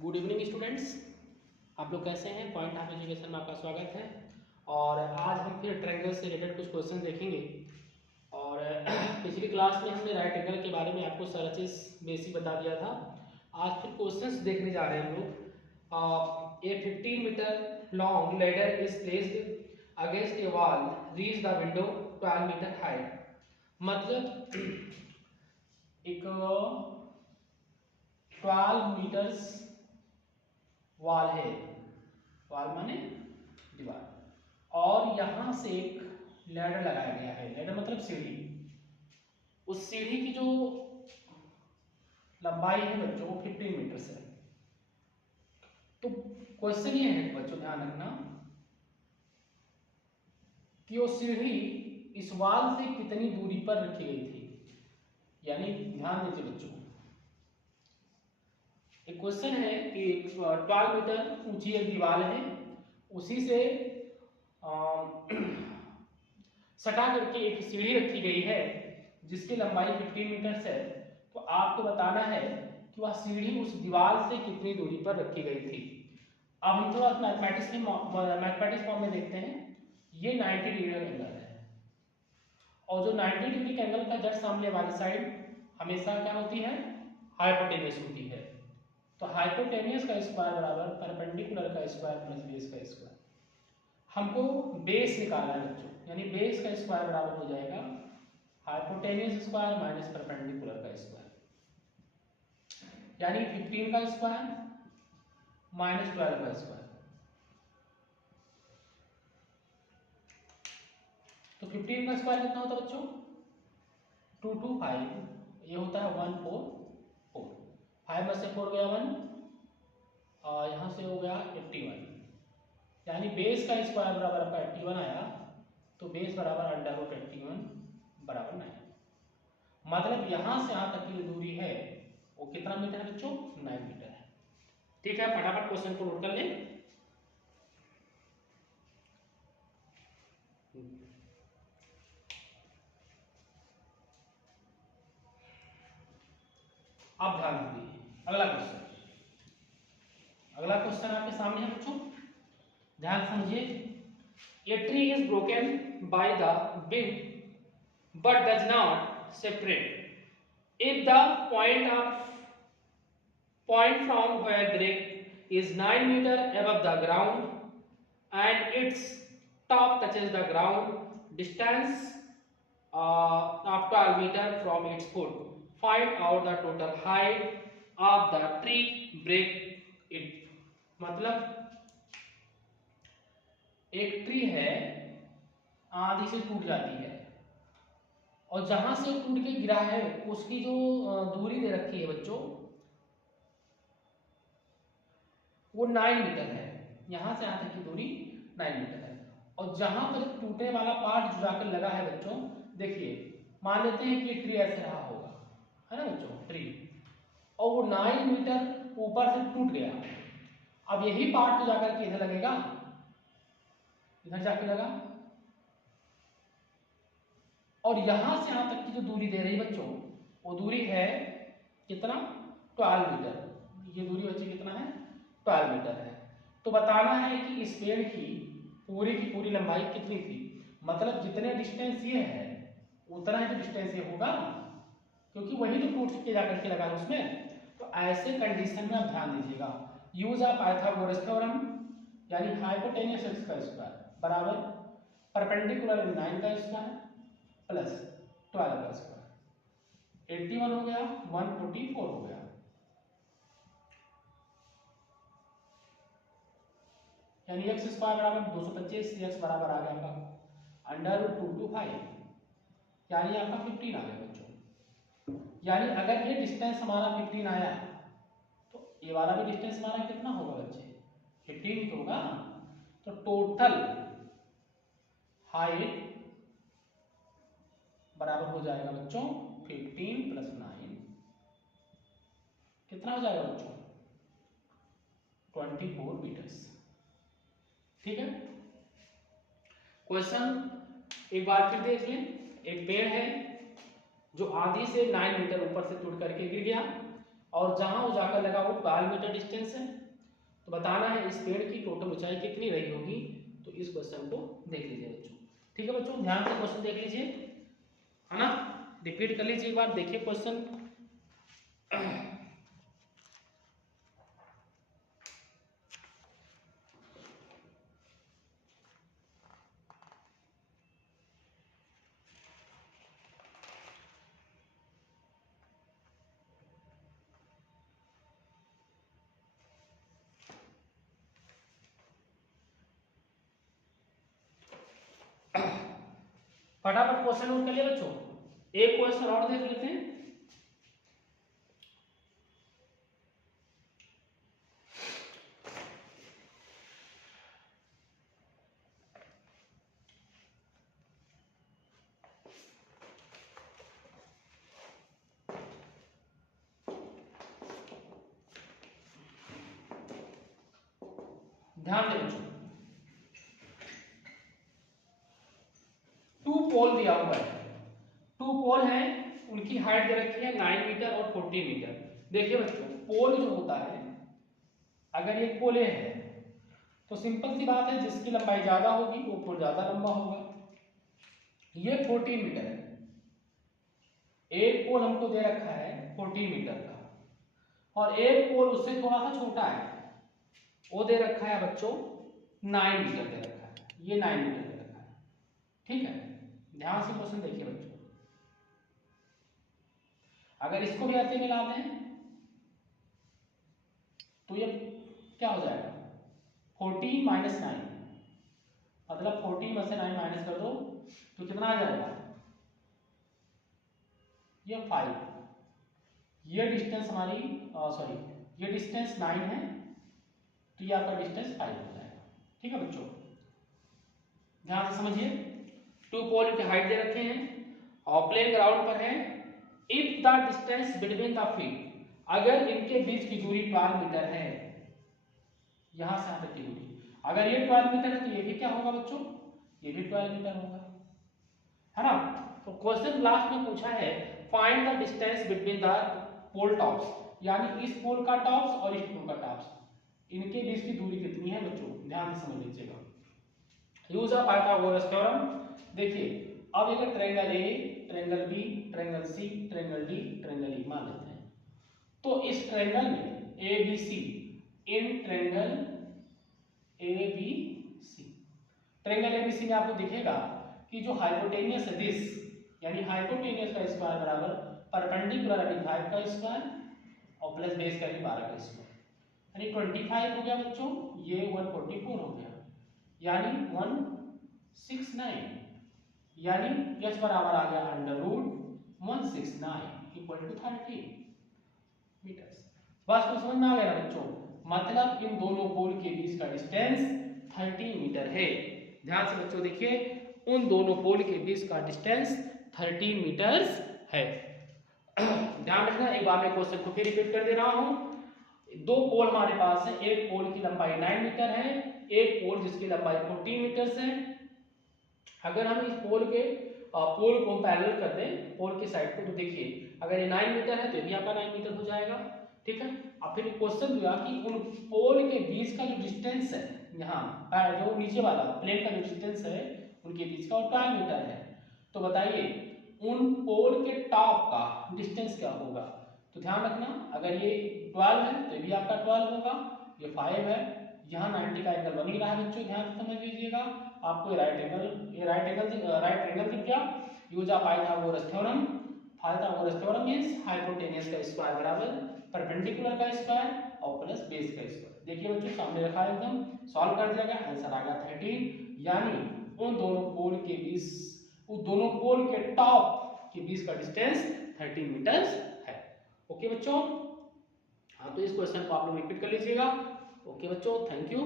Good evening students, आप लोग कैसे हैं। पॉइंट ऑफ एजुकेशन में आपका स्वागत है। और आज हम फिर ट्रायंगल से रिलेटेड कुछ क्वेश्चन देखेंगे। और पिछली क्लास में हमने राइट एंगल के बारे में आपको सारा चीज़ बेसिक बता दिया था। आज फिर क्वेश्चंस देखने जा रहे हैं हम लोग। A 15 metre long ladder is placed against a wall, reach the window 12 metre height. मतलब एक 12 मीटर्स वॉल है, वॉल माने दीवार, और यहां से एक लैडर लगाया गया है। लैडर मतलब सीढ़ी। उस सीढ़ी की जो लंबाई है बच्चों 15 मीटर है। तो क्वेश्चन ये है बच्चों, ध्यान रखना कि वो सीढ़ी इस वॉल से कितनी दूरी पर रखी गई थी। यानी ध्यान दीजिए बच्चों, एक क्वेश्चन है कि 12 मीटर ऊंची एक दीवार है, उसी से सटा करके एक सीढ़ी रखी गई है जिसकी लंबाई 15 मीटर है। तो आपको बताना है कि वह सीढ़ी उस दीवार से कितनी दूरी पर रखी गई थी। अब हम थोड़ा मैथमेटिक्स फॉर्म में देखते हैं। ये 90 डिग्री का एंगल है, और जो 90 डिग्री के एंगल का जस्ट सामने वाली साइड हमेशा क्या होती है, हाइपोटेन्यूस होती है। तो हाइपोटेन्यूस का स्क्वायर बराबर परपेंडिकुलर का स्क्वायर प्लस बेस का स्क्वायर। हमको बेस निकालना है बच्चों, यानी बेस का स्क्वायर बराबर हो जाएगा हाइपोटेन्यूस स्क्वायर माइनस परपेंडिकुलर का स्क्वायर, यानी 15 का स्क्वायर माइनस 12 का स्क्वायर। तो 15 का स्क्वायर कितना होता है बच्चों, 225। ये होता है 144। 5 में से 4 गया 1, और यहां से हो गया 81। यानी बेस का स्क्वायर बराबर आपका 81 आया। तो बेस बराबर √81 बराबर 9। मतलब यहां से यहां तक की जो दूरी है वो कितना मीटर है बच्चों, 9 मीटर है। ठीक है, फटाफट क्वेश्चन को नोट कर लें। अब ध्यान दीजिए, अगला क्वेश्चन आपके सामने है बच्चों, ध्यान समझिए। A tree is broken by the wind but does not separate. If the point from where break is 9 meter above the ground and its top touches the ground, distance of 12 meter from its foot. Find out the total height of the tree break it. मतलब एक tree है, आधी से टूट जाती है, और जहां से टूट के गिरा है उसकी जो दूरी दे रखी है बच्चों वो 9 मीटर है। यहां से यहां तक की दूरी 9 मीटर है, और जहां पर टूटने वाला पार्ट जो जाकर लगा है बच्चों, देखिए मान लेते हैं कि ट्री ऐसे रहा होगा, है ना बच्चों, ट्री, और वो 9 मीटर ऊपर से टूट गया। अब यही पार्ट तो जाकर के इधर लगेगा, इधर जाके लगा, और यहां से यहां तक की जो दूरी दे रही बच्चों वो दूरी है कितना, 12 मीटर। ये दूरी बच्चे कितना है, 12 मीटर है। तो बताना है कि इस पेड़ की पूरी लंबाई कितनी थी। मतलब जितने डिस्टेंस ये है उतना ही तो डिस्टेंस ये होगा, क्योंकि वही तो टूट के जाकर के लगा है उसमें। तो ऐसे कंडीशन में आप ध्यान दीजिएगा, यूज ऑफ पाइथागोरस थ्योरम, यानी हाइपोटेन्यूस एक्स का स्क्वायर बराबर परपेंडिकुलर 9 का स्क्वायर प्लस 12 का स्क्वायर। 81 हो गया, 144 हो गया, यानी एक्स स्क्वायर बराबर 225, एक्स बराबर आ गया आपका √225, यानी आपका 15 आ गया बच्चों। यानी अगर ये डिस्टेंस हमारा 15 आया तो ये वाला भी डिस्टेंस हमारा कितना होगा बच्चे, 15 तो होगा। तो टोटल हाइट बराबर हो जाएगा बच्चों 15 + 9, कितना हो जाएगा बच्चों, 24 मीटर्स। ठीक है, क्वेश्चन एक बार फिर देख लें। एक पेड़ है जो आधी से 9 मीटर ऊपर से टूट करके गिर गया, और जहां वो जाकर लगा वो 12 मीटर डिस्टेंस है। तो बताना है इस पेड़ की टोटल ऊंचाई कितनी रही होगी। तो इस क्वेश्चन को देख लीजिए बच्चों। ठीक है बच्चों, ध्यान से क्वेश्चन देख लीजिए, है ना, रिपीट कर लीजिए एक बार, देखिए क्वेश्चन। फटाफट क्वेश्चन नोट कर लिया बच्चों, एक क्वेश्चन और देख लेते हैं। ध्यान दें बच्चों, 2 पोल दिया हुआ है, 2 पोल है, उनकी हाइट दे रखी है 9 मीटर और 14 मीटर। देखिए बच्चों, पोल जो होता है, अगर ये पोल है तो सिंपल सी बात है, जिसकी लंबाई ज्यादा होगी वो पोल ज्यादा लंबा होगा। ये 14 मीटर है, एक पोल हमको दे रखा है 14 मीटर का, और एक पोल उससे थोड़ा सा छोटा है, वो दे रखा है बच्चों 9 मीटर दे रखा है, ये 9 मीटर दे रखा है। ठीक है, ध्यान से क्वेश्चन देखिए बच्चों, अगर इसको भी ऐसे मिला दें तो ये क्या हो जाएगा, 14 माइनस 9, मतलब 14 में से 9 माइनस कर दो तो कितना आ जाएगा, ये 5। ये डिस्टेंस हमारी सॉरी, ये डिस्टेंस 9 है, तो ये आपका डिस्टेंस 5 हो जाएगा। ठीक है बच्चों, ध्यान से समझिए, 2 पोल की हाइट दे रखे हैं और प्लेन ग्राउंड पर है। If the distance between the field, अगर इनके बीच की दूरी 12 मीटर है, यहां से यहां तक की दूरी, अगर ये 12 मीटर है तो ये भी क्या होगा बच्चों, ये भी 12 मीटर होगा, है ना। तो क्वेश्चन लास्ट में पूछा है find the distance between the pole tops, यानी इस पोल का टॉप्स और इस पोल का टॉप्स, इनके बीच की दूरी कितनी है बच्चों, ध्यान से समझ लीजिएगा। Use of Pythagoras theorem. देखिए, अब एक triangle A, triangle B, triangle C, triangle D, triangle E मान लेते हैं। तो इस ट्रायंगल में ए बी सी, इन triangle A B C, triangle A B C में आपको दिखेगा कि जो हाइपोटेनियस है दिस, यानी हाइपोटेनियस का स्क्वायर बराबर परपेंडिकुलर यानी 5 का स्क्वायर और प्लस बेस का भी 12 का स्क्वायर, यानी 25 हो गया बच्चों, ये 144 हो गया, यानी 169, यानी यस बराबर आ गया under root 169 equal to 30 metre. बात को समझ में आ गया बच्चों, मतलब इन दोनों पोल के बीच का डिस्टेंस 30 मीटर है। ध्यान से बच्चों देखिए, उन दोनों पोल के बीच का डिस्टेंस 30 मीटर है। ध्यान रखना, एक बार मैं क्वेश्चन को फिर रिपीट कर दे रहा हूं। 2 पोल हमारे पास है, एक पोल की लंबाई 9 मीटर है, एक पोल जिसकी लंबाई 14 मीटर है। अगर हम इस पोल को पैरेलल कर दें पोल की साइड को, तो देखिए अगर ये 9 मीटर है तो ये भी आपका 9 मीटर हो जाएगा। ठीक है, अब फिर क्वेश्चन दिया कि उन पोल के बीच का जो डिस्टेंस है, यहाँ जो नीचे वाला प्लेन का जो डिस्टेंस है उनके बीच का, वो 12 मीटर है। तो बताइए उन पोल के टॉप का डिस्टेंस क्या होगा। तो ध्यान रखना, अगर ये 12 है तो ये भी आपका 12 होगा, ये 5 है, यहाँ 90 का एंगल बन ही रहा है बच्चों, ध्यान से समझ लीजिएगा। आपको राइट एंगल दिख गया। Use of Pythagoras theorem. Pythagoras theorem means hypotenuse का स्क्वायर बराबर परपेंडिकुलर का स्क्वायर और प्लस बेस का स्क्वायर। देखिए बच्चों सामने रखा है, एकदम सॉल्व कर दिया गया, आंसर आ गया 13, यानी उन दोनों पोल के बीच, उन दोनों पोल के टॉप के बीच का डिस्टेंस 30 मीटर है। ओके बच्चों, हाँ तो इस क्वेश्चन को आप लोग रिपीट कर लीजिएगा। ओके बच्चों, थैंक यू।